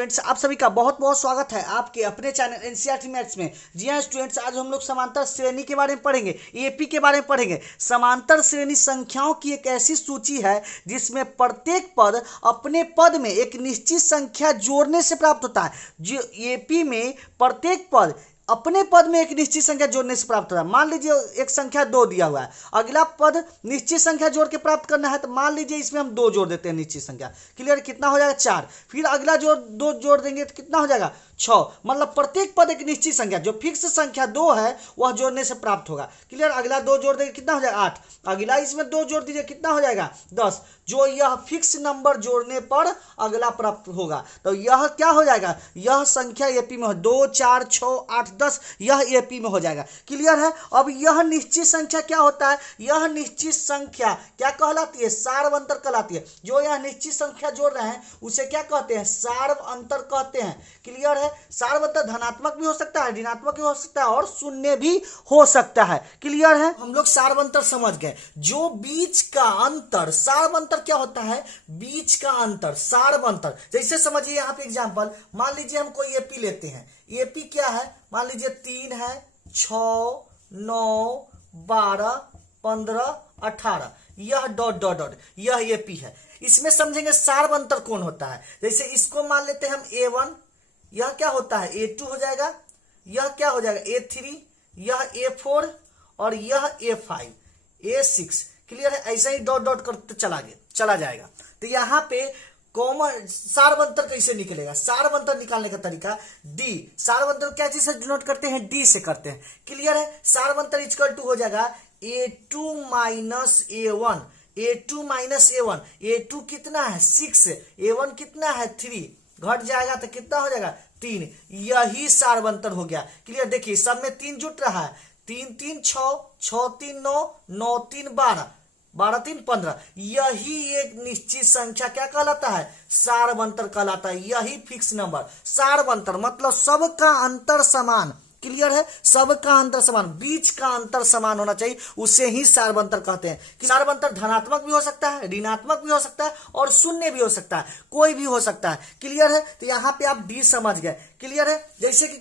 Students, आप सभी का बहुत बहुत स्वागत है आपके अपने चैनल एनसीईआरटी मैथ्स में। जी हाँ स्टूडेंट्स, आज हम लोग समांतर श्रेणी के बारे में पढ़ेंगे, एपी के बारे में पढ़ेंगे। समांतर श्रेणी संख्याओं की एक ऐसी सूची है जिसमें प्रत्येक पद अपने पद में एक निश्चित संख्या जोड़ने से प्राप्त होता है। जो एपी में प्रत्येक पद अपने पद में एक निश्चित संख्या जोड़ने से प्राप्त होता है। मान लीजिए एक संख्या 2 दिया हुआ है, अगला पद निश्चित संख्या जोड़ के प्राप्त करना है, तो मान लीजिए इसमें हम 2 जोड़ देते हैं निश्चित संख्या। क्लियर? कितना हो जाएगा? 4। फिर अगला जो 2 जोड़ देंगे तो कितना हो जाएगा? 6। मतलब प्रत्येक पद एक निश्चित संख्या, जो फिक्स संख्या 2 है वह जोड़ने से प्राप्त होगा। क्लियर? अगला 2 जोड़ देंगे कितना हो जाएगा? 8। अगला इसमें 2 जोड़ दीजिए कितना हो जाएगा? 10। जो यह फिक्स नंबर जोड़ने पर अगला प्राप्त होगा, तो यह क्या हो जाएगा? यह संख्या एपी में हो 2, 4, 6, 8, 10, यह एपी में हो जाएगा। क्लियर है? अब यह निश्चित संख्या क्या होता है? यह निश्चित संख्या क्या कहलाती है? सार्व अंतर कहलाती है। जो यह निश्चित संख्या जोड़ रहे हैं उसे क्या कहते हैं? सार्व अंतर कहते हैं। क्लियर है? सार्व अंतर धनात्मक भी हो सकता है, ऋणात्मक भी हो सकता है और शून्य भी हो सकता है। क्लियर है? हम लोग सार्व अंतर समझ गए। जो बीच का अंतर, सार्व अंतर क्या होता है? बीच का अंतर, सार्व अंतर। जैसे समझिए यहाँ पे एग्जांपल, मान लीजिए हम कोई एपी लेते हैं। एपी क्या है? मान लीजिए 3 है, 6, 9, 12, 15, 18, यह डॉट डॉट डॉट, यह एपी है। इसमें समझेंगे सार्व अंतर कौन होता है। जैसे इसको मान लेते हैं हम A1, यह क्या होता है? A2 हो जाएगा, यह क्या हो जाएगा? A3, यह A4 और यह A5, A6। क्लियर है? ऐसा ही डॉट डॉट करते चला जाएगा। तो यहाँ पे कॉमन सार्व अंतर कैसे निकलेगा? सार्व अंतर निकालने का तरीका डी। सार्व अंतर क्या चीज से डिनोट करते हैं? डी से करते हैं। क्लियर है? सार्व अंतर इक्वल टू हो जाएगा A2 minus A1। A2 minus A1, A2 कितना है? 6, A1 कितना है? 3, घट जाएगा तो कितना हो जाएगा? 3। यही सार्व अंतर हो गया। क्लियर? देखिए सब में 3 जुट रहा है। 3 3 6, 6 3 9, 9 3 12, 12 3 15। यही एक निश्चित संख्या क्या कहलाता है? सार्व अंतर कहलाता है। यही फिक्स नंबर। सार्व अंतर मतलब सबका अंतर समान। क्लियर है? सबका अंतर समान, बीच का अंतर समान होना चाहिए, उसे ही सार्व अंतर कहते हैं। कि सार्व अंतर धनात्मक भी हो सकता है, ऋणात्मक भी हो सकता है और शून्य भी हो सकता है, कोई भी हो सकता है। क्लियर है? तो यहाँ पे आप डी समझ गए। क्लियर है? जैसे कि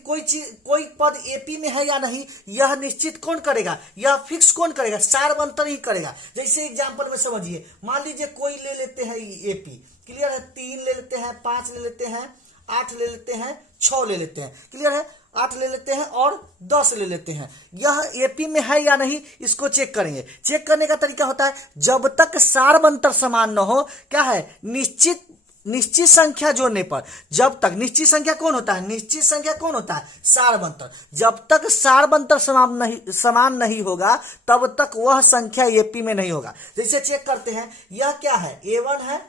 कोई पद एपी में है या नहीं, यह निश्चित कौन करेगा? यह फिक्स कौन करेगा? सार्व अंतर ही करेगा। जैसे एग्जाम्पल में समझिए, मान लीजिए कोई ले लेते हैं एपी। क्लियर है? 3 ले लेते हैं, 5 ले लेते हैं, 8 ले लेते हैं, 6 ले लेते हैं। क्लियर है? 8 ले लेते हैं और 10 ले लेते हैं। यह एपी में है या नहीं, इसको चेक करेंगे। चेक करने का तरीका होता है, जब तक सार्व अंतर समान न हो, क्या है? निश्चित संख्या जोड़ने पर। जब तक निश्चित संख्या कौन होता है? निश्चित संख्या कौन होता है? सार्व अंतर। जब तक सार्व अंतर समान नहीं होगा, तब तक वह संख्या एपी में नहीं होगा। जैसे चेक करते हैं, यह क्या है? A1 है,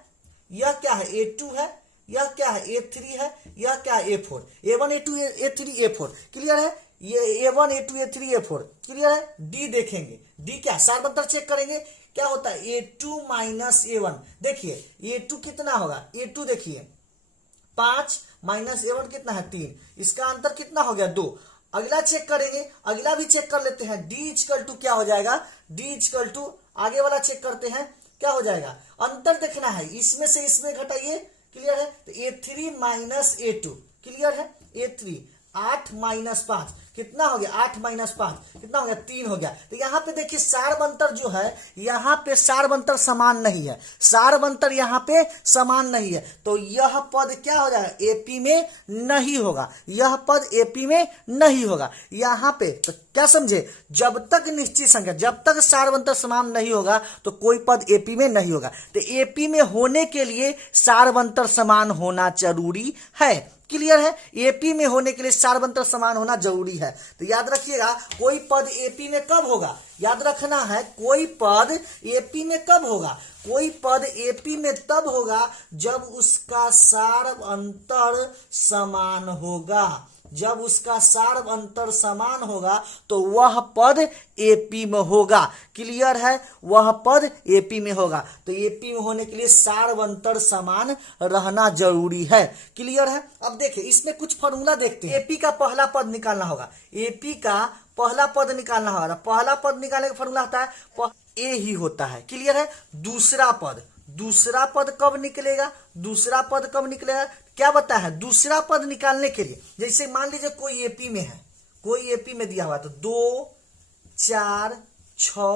यह क्या है? A2 है, यह क्या है? A3 है, यह क्या है? A4। A1 A2 A3 A4। Clear है? ये A1 A2 A3 A4। Clear है? डी देखेंगे। डी क्या? सार्व अंतर चेक करेंगे, क्या होता है? A2 minus A1। देखिए A2 कितना होगा? A2 देखिए 5 माइनस A1 कितना है? 3। इसका अंतर कितना हो गया? 2। अगला चेक करेंगे, अगला भी चेक कर लेते हैं। डी इक्वल टू क्या हो जाएगा? डी इक्वल टू आगे वाला चेक करते हैं, क्या हो जाएगा? अंतर देखना है, इसमें से इसमें घटाइए। क्लियर है? तो A3 माइनस A2। क्लियर है? A3 8 माइनस 5 कितना हो गया? 8 माइनस 5 कितना हो गया? 3 हो गया। तो यहाँ पे देखिए सार्व अंतर जो है, यहाँ पे सार्व अंतर समान नहीं है। सार्व अंतर यहाँ पे समान नहीं है, तो यह पद क्या हो जाएगा? एपी में नहीं होगा। यह पद एपी में नहीं होगा। यहाँ पे तो क्या समझे? जब तक निश्चित संख्या, जब तक सार्व अंतर समान नहीं होगा तो कोई पद एपी में नहीं होगा। तो एपी में होने के लिए सार्व अंतर समान होना जरूरी है। क्लियर है? एपी में होने के लिए सार्व अंतर समान होना जरूरी है। तो याद रखिएगा, कोई पद एपी में कब होगा? याद रखना है, कोई पद एपी में कब होगा? कोई पद एपी में तब होगा जब उसका सार्व अंतर समान होगा। जब उसका सार्व अंतर समान होगा तो वह पद एपी में होगा। क्लियर है? वह पद एपी में होगा। तो एपी में होने के लिए सार्व अंतर समान रहना जरूरी है। क्लियर है? अब देखिए इसमें कुछ फॉर्मूला देखते हैं। एपी का पहला पद निकालना होगा। एपी का पहला पद निकालना होगा। पहला पद निकालने का फॉर्मूला होता है ए ही होता है। क्लियर है? दूसरा पद कब निकलेगा? दूसरा पद कब निकलेगा? क्या बताया है, दूसरा पद निकालने के लिए। जैसे मान लीजिए कोई एपी में है, कोई एपी में दिया हुआ है, तो 2 4 6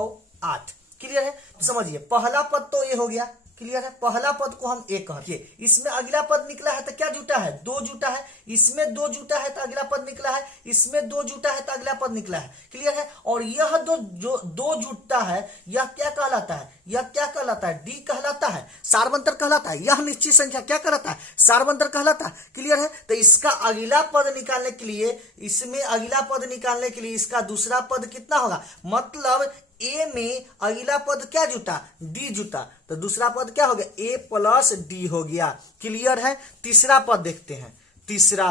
8। क्लियर है? तो समझिए पहला पद तो ए हो गया। क्लियर है? पहला पद को हम ए कहते हैं। इसमें अगला पद निकला है तो क्या जुटा है, 2 जुटा है। इसमें 2 जुटा है तो अगला पद निकला है। इसमें 2 जुटा है तो अगला पद निकला है। क्लियर है? और यह दो जुटता है, यह क्या कहलाता है, यह क्या कहलाता है, डी कहलाता है, सार्वंतर कहलाता है। यह निश्चित संख्या क्या कहलाता है, सार्वंतर कहलाता है। क्लियर है? तो इसका अगला पद निकालने के लिए, इसमें अगला पद निकालने के लिए इसका दूसरा पद कितना होगा, मतलब ए में अगला पद क्या जुटा, डी जुटा, तो दूसरा पद क्या हो गया, ए प्लस डी हो गया। क्लियर है? तीसरा पद देखते हैं। तीसरा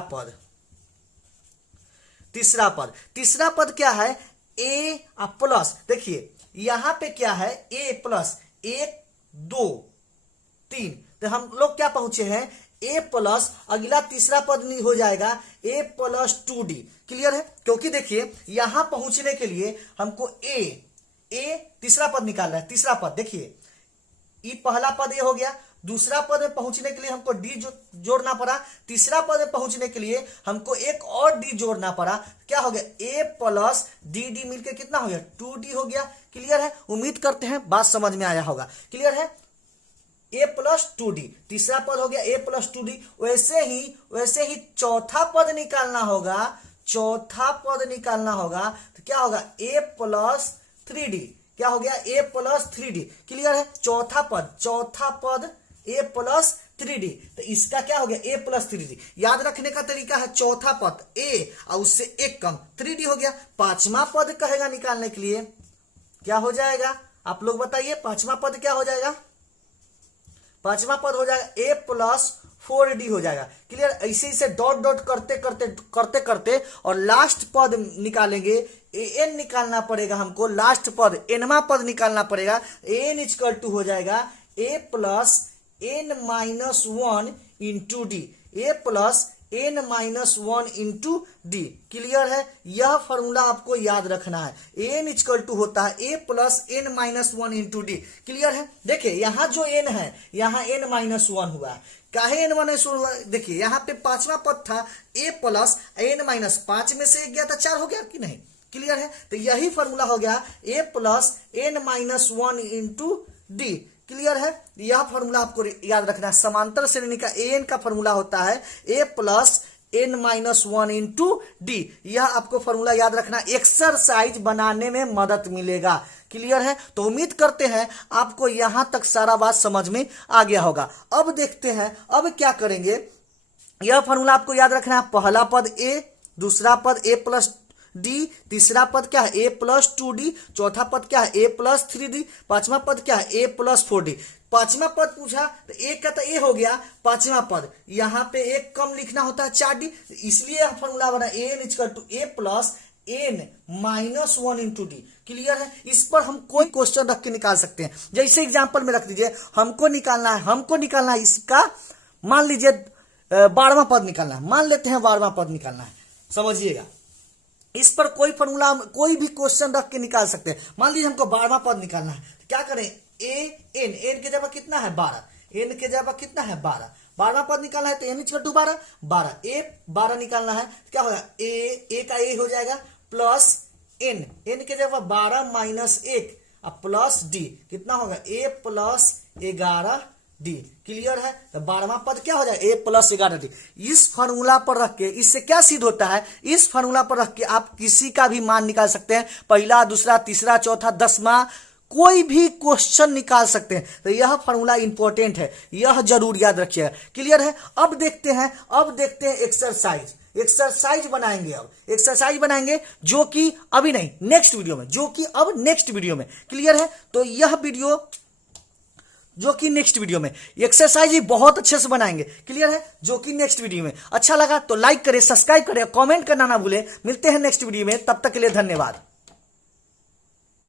पद क्या है, ए प्लस, देखिए यहां पे क्या है, ए प्लस 1 2 3, तो हम लोग क्या पहुंचे हैं, ए प्लस अगला तीसरा पद हो जाएगा ए प्लस 2d। क्लियर है? क्योंकि देखिए यहां पहुंचने के लिए हमको ए तीसरा पद निकाल रहा है। तीसरा पद देखिए, ई पहला पद ए हो गया, दूसरा पद में पहुंचने के लिए हमको डी जोड़ना पड़ा, तीसरा पद में पहुंचने के लिए हमको एक और डी जोड़ना पड़ा। क्या हो गया, ए प्लस डी डी मिलकर कितना हो गया, 2d हो गया। क्लियर है? उम्मीद करते हैं बात समझ में आया होगा। क्लियर है? ए प्लस 2d तीसरा पद हो गया, ए प्लस 2d। वैसे ही चौथा पद निकालना होगा। तो क्या होगा, ए प्लस 3d। क्या हो गया, ए प्लस 3d। क्लियर है? चौथा पद ए प्लस 3d, तो इसका क्या हो गया, ए प्लस 3d। याद रखने का तरीका है, चौथा पद ए और उससे एक कम 3d हो गया। पांचवा पद कहेगा निकालने के लिए, क्या हो जाएगा, आप लोग बताइए, पांचवा पद क्या हो जाएगा, पांचवा पद हो जाएगा ए प्लस 4d हो जाएगा। क्लियर? ऐसे इसे डॉट करते करते और लास्ट पद निकालेंगे, एन निकालना पड़ेगा हमको, लास्ट पद एनवा पद निकालना पड़ेगा। एन इक्वल टू हो जाएगा a plus N minus 1 into d, a plus N minus 1 into D. Clear है? यह फॉर्मूला आपको याद रखना है। एन इक्वल टू होता है a plus N minus 1 into D. Clear है? देखिए यहाँ जो एन है, यहाँ एन माइनस 1 हुआ है। काहे एन माइनस 1 हुआ, देखिए यहाँ पे पांचवा पद था ए प्लस एन माइनस 5 में से एक गया था 4 हो गया कि नहीं। क्लियर है? तो यही फॉर्मूला हो गया a plus N minus 1 into D. Clear है? यह फॉर्मूला आपको याद रखना है। समांतर श्रेणी का एन का फॉर्मूला होता है a plus N minus 1 into d. यह आपको फॉर्मूला याद रखना, एक्सरसाइज बनाने में मदद मिलेगा। क्लियर है? तो उम्मीद करते हैं आपको यहां तक सारा बात समझ में आ गया होगा। अब देखते हैं अब क्या करेंगे। यह फॉर्मूला आपको याद रखना है, पहला पद ए, दूसरा पद ए प्लस डी, तीसरा पद क्या है, ए प्लस 2d, चौथा पद क्या है, ए प्लस 3d, पांचवा पद क्या है, ए प्लस 4d। पांचवा पद पूछा तो एक का तो ए हो गया, पांचवा पद यहाँ पे एक कम लिखना होता है 4d, इसलिए फॉर्मूला बना N equal to A plus N minus 1 into D. Clear है? इस पर हम कोई क्वेश्चन रख के निकाल सकते हैं। जैसे एग्जाम्पल में रख दीजिए, हमको निकालना है इसका, मान लीजिए 12वां पद निकालना है, मान लेते हैं 12वां पद निकालना है। समझिएगा, इस पर कोई फॉर्मूला, कोई भी क्वेश्चन रख के निकाल सकते हैं। मान लीजिए हमको 12वां पद निकालना है, तो क्या करें, एन के जगह कितना है 12, एन के जगह कितना है 12, 12वां पद निकालना है तो एन इक्वल टू 12 ए 12 निकालना है, तो क्या होगा, ए का ए हो जाएगा प्लस एन के जगह 12 माइनस 1 अब प्लस डी, कितना होगा, ए प्लस 11d। क्लियर है? तो 12वां पद क्या हो जाएगा, ए प्लस 11d। इस फॉर्मूला पर रख के, इससे क्या सिद्ध होता है, इस फॉर्मूला पर रख के आप किसी का भी मान निकाल सकते हैं, पहला, दूसरा, तीसरा, चौथा, 10वां, कोई भी क्वेश्चन निकाल सकते हैं। तो यह फॉर्मूला इंपॉर्टेंट है, यह जरूर याद रखिएगा। क्लियर है? अब देखते हैं एक्सरसाइज बनाएंगे। अब एक्सरसाइज बनाएंगे जो कि अभी नहीं, नेक्स्ट वीडियो में, जो कि अब नेक्स्ट वीडियो में। क्लियर है? तो यह वीडियो जो कि नेक्स्ट वीडियो में एक्सरसाइज ही बहुत अच्छे से बनाएंगे। क्लियर है? जो कि नेक्स्ट वीडियो में। अच्छा लगा तो लाइक करें, सब्सक्राइब करें, कमेंट करना ना भूलें। मिलते हैं नेक्स्ट वीडियो में, तब तक के लिए धन्यवाद।